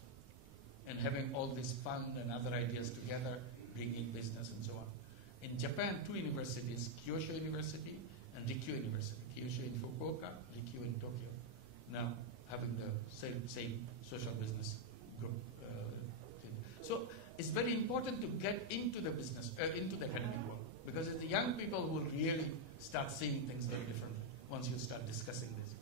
And having all this fund and other ideas together, bringing business and so on. In Japan, 2 universities, Kyushu University and Rikyu University. Kyushu in Fukuoka, Rikyu in Tokyo. Now having the same social business group. So it's very important to get into the business, into the academic world, because it's the young people who will really start seeing things very differently once you start discussing this.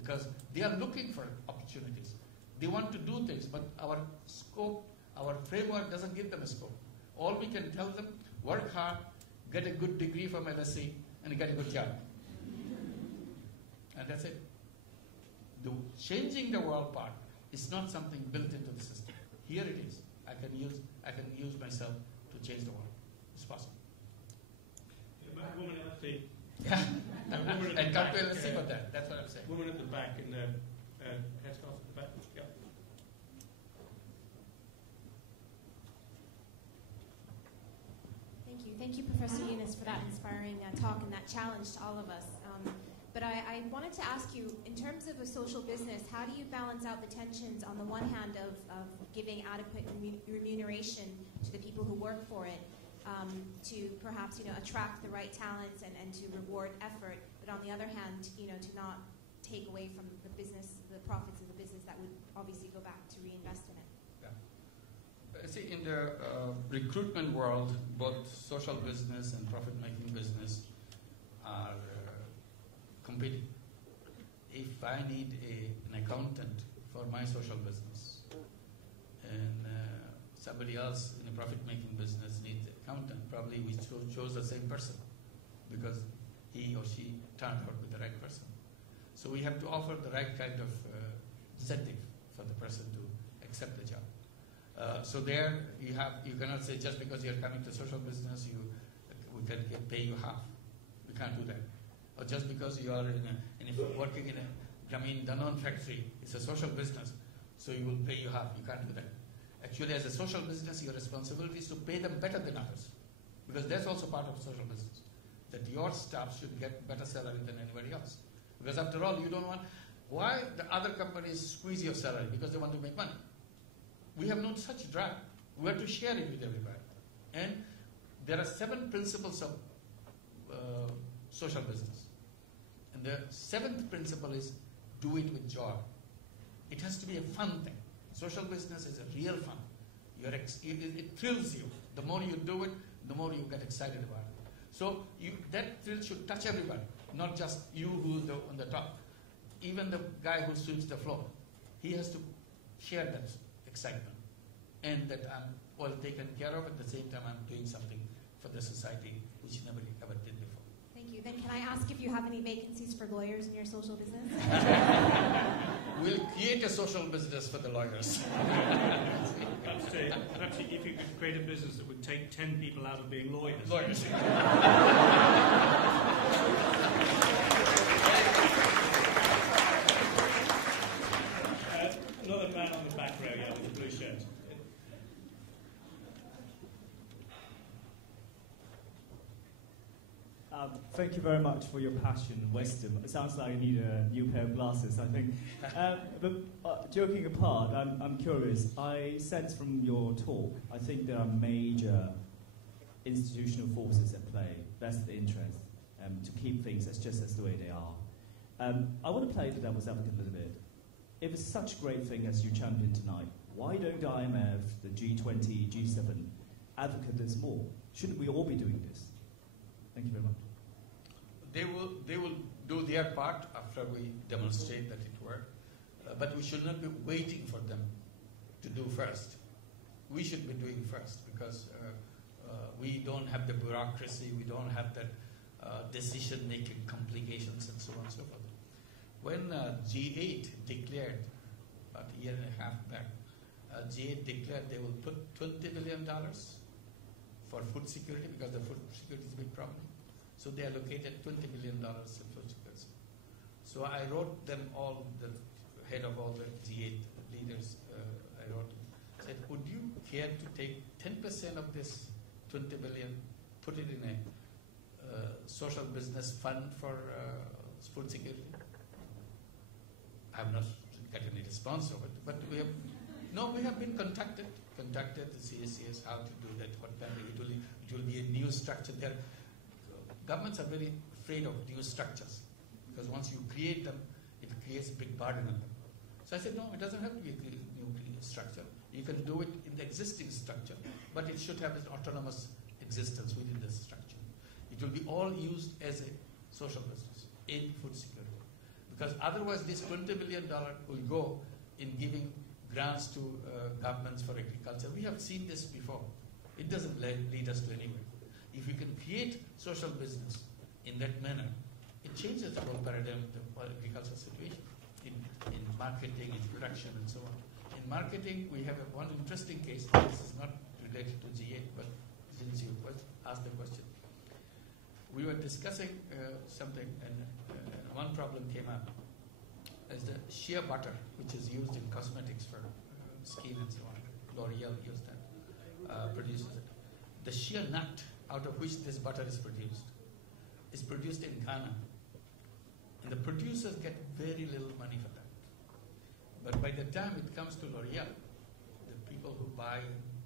Because they are looking for opportunities. They want to do things, but our scope, our framework doesn't give them a scope. All we can tell them, work hard, get a good degree from LSE, and get a good job. And that's it. The changing the world part is not something built into the system. Here it is. I can use myself to change the world. It's possible. Woman at the Yeah. woman at the And back, Capitalism for that. That's what I'm saying. woman at the back in the headscarf at the back. Yeah. Thank you, Professor Yunus, for that inspiring talk and that challenge to all of us. But I wanted to ask you, in terms of a social business, how do you balance out the tensions on the one hand of giving adequate remuneration to the people who work for it, to perhaps attract the right talents and to reward effort, but on the other hand, to not take away from the business, the profits of the business that would obviously go back to reinvest in it? See, in the recruitment world, both social business and profit-making business are competing. If I need an accountant for my social business, and somebody else in a profit-making business needs an accountant, probably we chose the same person because he or she turned out with the right person. So we have to offer the right kind of incentive for the person to accept the job. So there you cannot say just because you're coming to social business we can pay you half. We can't do that. Or just because you are working in a Danone factory, it's a social business, so you will pay you half. You can't do that. Actually, as a social business, your responsibility is to pay them better than others, because that's also part of social business. That your staff should get better salary than anybody else. Because after all, you don't want. Why the other companies squeeze your salary? Because they want to make money. We have no such drive. We have to share it with everybody. And there are 7 principles of social business. And the 7th principle is do it with joy. It has to be a fun thing. Social business is a real fun. It thrills you. The more you do it, the more you get excited about it. So that thrill should touch everybody, not just you who's on the top. Even the guy who sweeps the floor, he has to share that excitement, and that I'm well taken care of. At the same time, I'm doing something for the society which nobody ever did before. Thank you. Then can I ask if you have any vacancies for lawyers in your social business? We'll create a social business for the lawyers. Perhaps if you could create a business that would take 10 people out of being lawyers. Another man on the back row, yeah, with the blue shirt. Thank you very much for your passion and wisdom. It sounds like I need a new pair of glasses, I think. But joking apart, I'm curious. I sense from your talk, I think there are major institutional forces at play, vested interest, to keep things just as the way they are. I want to play the devil's advocate a little bit. If it's such a great thing as you championed tonight, why don't the IMF, the G20, G7 advocate this more? Shouldn't we all be doing this? Thank you very much. They will do their part after we demonstrate that it worked, but we should not be waiting for them to do first. We should be doing first because we don't have the bureaucracy, we don't have that decision-making complications and so on and so forth. When G8 declared, about a year and a half back, G8 declared they will put $20 billion for food security because the food security is a big problem. So they allocated $20 billion in food security. So I wrote them all, the head of all the G8 leaders, I wrote, said, would you care to take 10% of this 20 billion, put it in a social business fund for food security? I have not got any response of it, but we have been contacted the CSCS how to do that, what can we do. It will be a new structure there. Governments are very afraid of new structures because once you create them, it creates a big burden on them. So I said, no, it doesn't have to be a new structure. You can do it in the existing structure, but it should have an autonomous existence within the structure. It will be all used as a social business in food security. Because otherwise this $20 billion will go in giving grants to governments for agriculture. We have seen this before. It doesn't lead us to anywhere. If we can create social business in that manner, it changes the whole paradigm of the agricultural situation in marketing, in production, and so on. In marketing, we have one interesting case. This is not related to G8, but since you asked the question. We were discussing something, and one problem came up. As the shea butter, which is used in cosmetics for skin and so on. L'Oreal used that, produces it. The shea nut out of which this butter is produced in Ghana. And the producers get very little money for that. But by the time it comes to L'Oreal, the people who buy,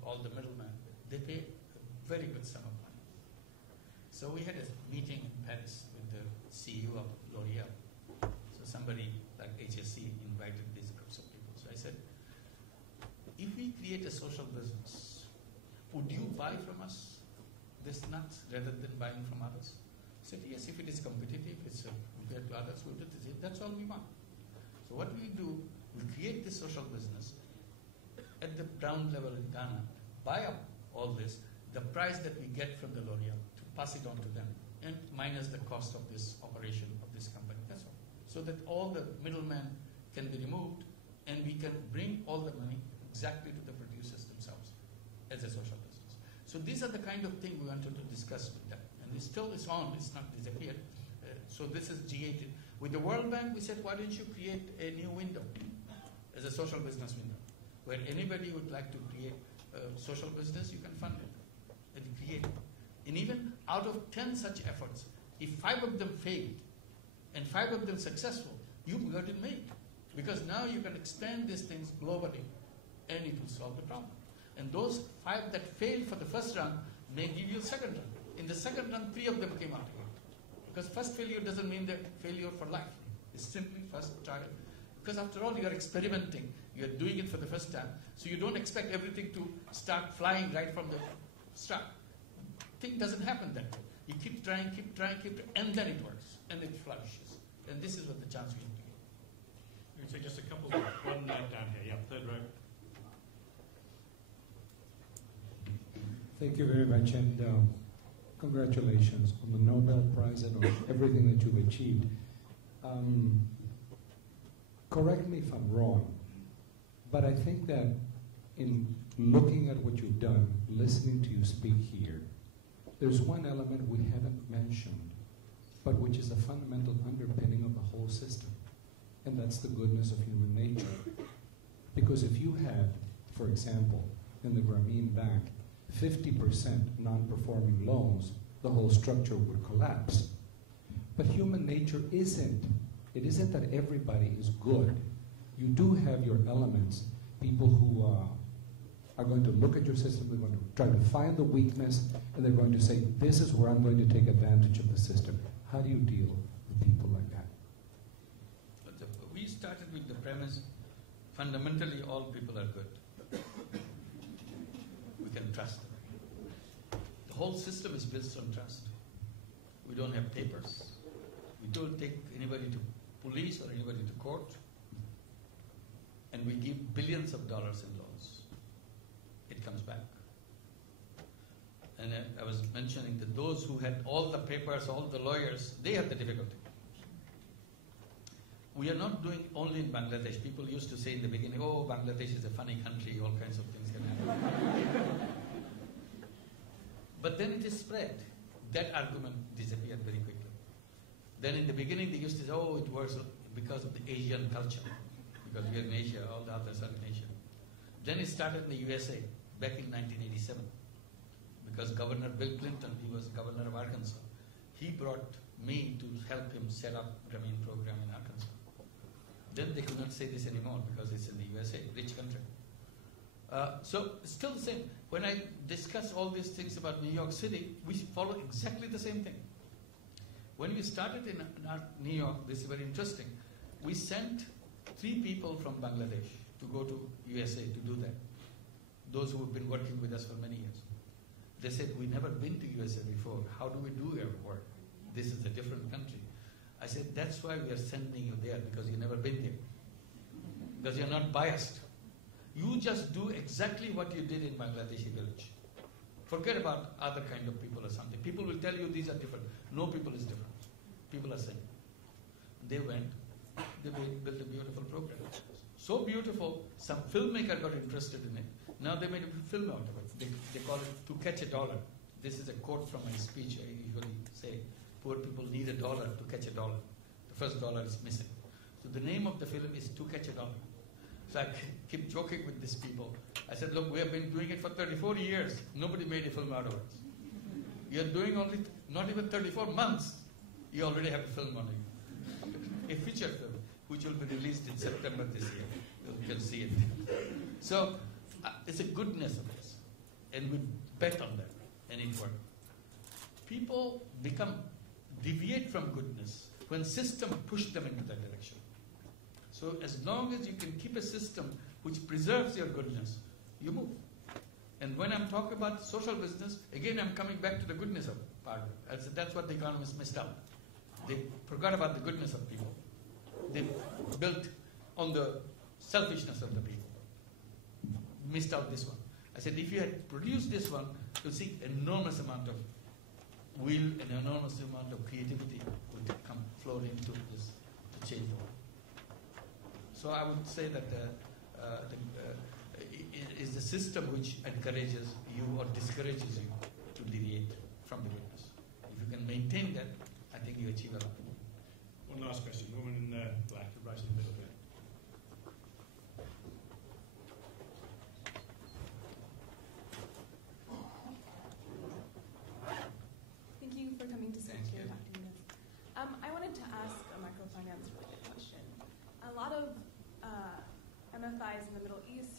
all the middlemen, they pay a very good sum of money. So we had a meeting in Paris with the CEO of L'Oreal. So somebody like HSC invited these groups of people. So I said, if we create a social business, would you buy from us this nuts rather than buying from others? I said, yes, if it is competitive, it's compared to others, we'll do this. That's all we want. So what we do, we create this social business at the ground level in Ghana, buy up all this, the price that we get from the L'Oreal, to pass it on to them, and minus the cost of this operation of this company. That's all. So that all the middlemen can be removed, and we can bring all the money exactly to the producers themselves as a social business. So these are the kind of thing we wanted to discuss with them. And it still is on, it's not disappeared. So this is G8. With the World Bank, we said, why don't you create a new window as a social business window, where anybody would like to create a social business, you can fund it and create it. And even out of 10 such efforts, if 5 of them failed and 5 of them successful, you've got it made. Because now you can expand these things globally and it will solve the problem. And those 5 that failed for the first run may give you a second run. In the second run, 3 of them came out again. Because first failure doesn't mean that failure for life. It's simply first trial. Because after all, you are experimenting. You are doing it for the first time. So you don't expect everything to start flying right from the start. Thing doesn't happen that way. You keep trying, and then it works. And it flourishes. And this is what the chance we have to get. Let me say just a couple more. One down here. Yeah, third row. Thank you very much, and congratulations on the Nobel Prize and on everything that you've achieved. Correct me if I'm wrong, but I think that in looking at what you've done, listening to you speak here, there's one element we haven't mentioned, but which is a fundamental underpinning of the whole system, and that's the goodness of human nature. Because if you had, for example, in the Grameen Bank, 50% non-performing loans, the whole structure would collapse. But human nature isn't. It isn't that everybody is good. You do have your elements, people who are going to look at your system, they're going to try to find the weakness, and they're going to say, this is where I'm going to take advantage of the system. How do you deal with people like that? We started with the premise, fundamentally all people are good. We can trust them. The whole system is based on trust. We don't have papers. We don't take anybody to police or anybody to court. And we give billions of dollars in loans. It comes back. And I was mentioning that those who had all the papers, all the lawyers, they have the difficulty. We are not doing only in Bangladesh. People used to say in the beginning, oh, Bangladesh is a funny country, all kinds of things can happen. But then it is spread. That argument disappeared very quickly. Then in the beginning they used to say, oh, it was because of the Asian culture. Because we are in Asia, all the others are in Asia. Then it started in the USA, back in 1987. Because Governor Bill Clinton, he was governor of Arkansas, he brought me to help him set up Grameen program in Arkansas. Then they could not say this anymore because it's in the USA, rich country. So it's still the same. When I discuss all these things about New York City, we follow exactly the same thing. When we started in New York, this is very interesting. We sent 3 people from Bangladesh to go to USA to do that. Those who have been working with us for many years. They said, we never been to USA before. How do we do our work? This is a different country. I said, that's why we are sending you there, because you've never been there. Because you're not biased. You just do exactly what you did in Bangladeshi village. Forget about other kind of people or something. People will tell you these are different. No people is different. People are same. They went, they built a beautiful program. So beautiful, some filmmaker got interested in it. Now they made a film out of it. They call it To Catch a Dollar. This is a quote from my speech. I usually say, poor people need $1 to catch $1. The first dollar is missing. So the name of the film is To Catch a Dollar. So I keep joking with these people. I said, look, we have been doing it for 34 years. Nobody made a film out of it. You're doing only, not even 34 months. You already have a film on it. A feature film, which will be released in September this year. You can see it. So it's a goodness of this. And we bet on that. And it worked. People deviate from goodness when system push them into that direction. So as long as you can keep a system which preserves your goodness, you move. And when I'm talking about social business, again I'm coming back to the goodness of part of it. That's what the economists missed out. They forgot about the goodness of people. They built on the selfishness of the people. Missed out this one. I said, if you had produced this one, you'll see enormous amount of will and enormous amount of creativity would come flowed into this to change the world. So I would say that it is the system which encourages you or discourages you to deviate from the goodness. If you can maintain that, I think you achieve a lot. One last question. The woman in black, right in the middle there. Thank you for coming to speak here, Dr. Yunus. I wanted to ask a microfinance-related question. A lot of MFIs in the Middle East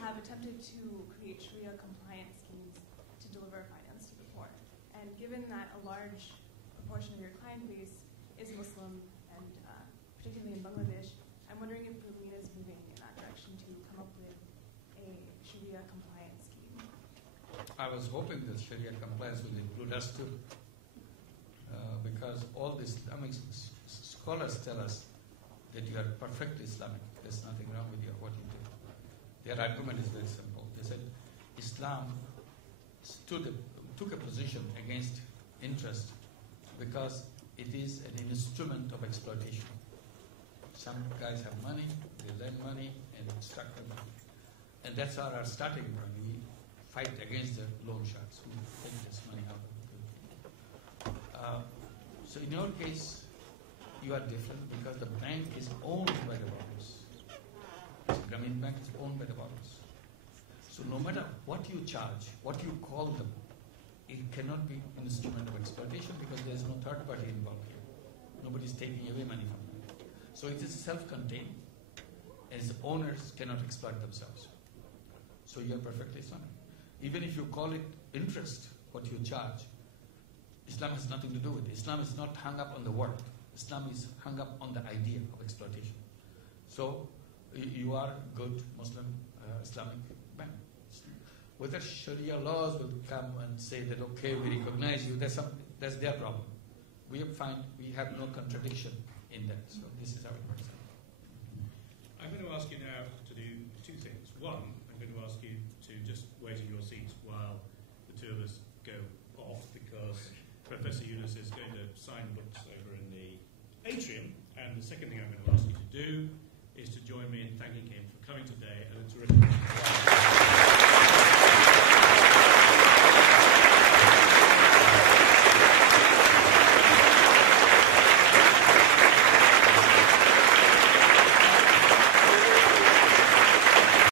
have attempted to create Sharia-compliant schemes to deliver finance to the poor. And given that a large proportion of your client base is Muslim, and particularly in Bangladesh, I'm wondering if Berlin is moving in that direction to come up with a Sharia-compliant scheme. I was hoping that Sharia compliance will include us too. Because all this, scholars tell us that you are perfectly Islamic. There's nothing wrong with what you do. Their argument is very simple. They said Islam took a position against interest because it is an instrument of exploitation. Some guys have money, they lend money, and extract the money. And that's our starting point. We fight against the loan sharks who take this money out of people. So in your case, you are different because the bank is owned by the borrowers. Grameen Bank is owned by the borrowers. So no matter what you charge, what you call them, it cannot be an instrument of exploitation because there is no third party involved here. Nobody's taking away money from them. So it is self-contained, and its owners cannot exploit themselves. So you are perfectly Islamic. Even if you call it interest, what you charge, Islam has nothing to do with it. Islam is not hung up on the word. Islam is hung up on the idea of exploitation. So you are good Muslim Islamic bank. Whether Sharia laws will come and say that, okay, we recognize you, that's their problem. We have no contradiction in that. So this is how it works out. I'm going to ask you now to do two things. One, I'm going to ask you to just wait in your seats while the two of us go off, because Professor Yunus is going to sign books over in the atrium. And the second thing I'm going to ask you to do is to join me in thanking him for coming today and a terrific